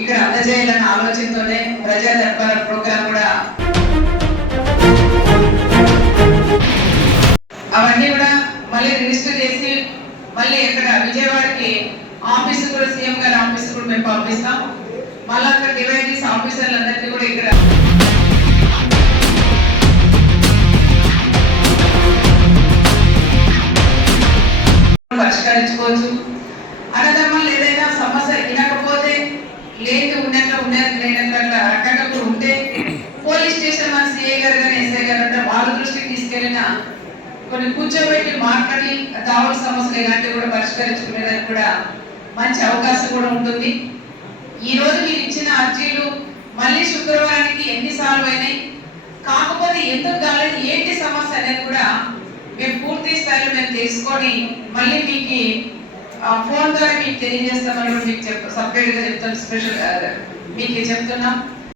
ఇక్కడ అందజేయాలన్న ఆలోచనతోనే ప్రజా దర్బార్ ప్రోగ్రాం కూడా అవన్నీ కూడా మళ్ళీ రిజిస్టర్ చేసి మళ్ళీ ఇక్కడ విజయవాడకి ఆఫీసు కూడా సీఎం గారి ఆఫీసు కూడా మేము పంపిస్తాం. మళ్ళీ అక్కడ డివైడ్ చేసి ఆఫీసర్లందరికీ కూడా ఇక్కడ పరిష్కరించుకోవచ్చు. అన్నదమ్ములు ఏదైనా సమస్య వినకపోతే లేని లేనట్ల రకంగా ఉంటే పోలీస్ స్టేషన్ మన సిఐ గారు కానీ ఎస్ఐ గారు అంటే వాళ్ళ దృష్టికి తీసుకెళ్ళిన కొన్ని కూర్చోబెట్టి మాట్లాడి కావాల్సిన సమస్యలు ఇలాంటివి కూడా పరిష్కరించుకునేదానికి కూడా మంచి అవకాశం కూడా ఉంటుంది. ఈ రోజు మీరు ఇచ్చిన అర్జీలు మళ్ళీ శుక్రవారానికి ఎన్నిసార్లు అయినాయి, కాకపోతే ఎందుకు కాలేదు, ఏంటి సమస్య అనేది కూడా మేము పూర్తి స్థాయిలో మేము తెలుసుకొని మళ్ళీ మీకు ఫోన్ ద్వారా మీకు తెలియజేస్తామని మీకు సపరేట్గా చెప్తాను, స్పెషల్ మీకు చెప్తున్నాం.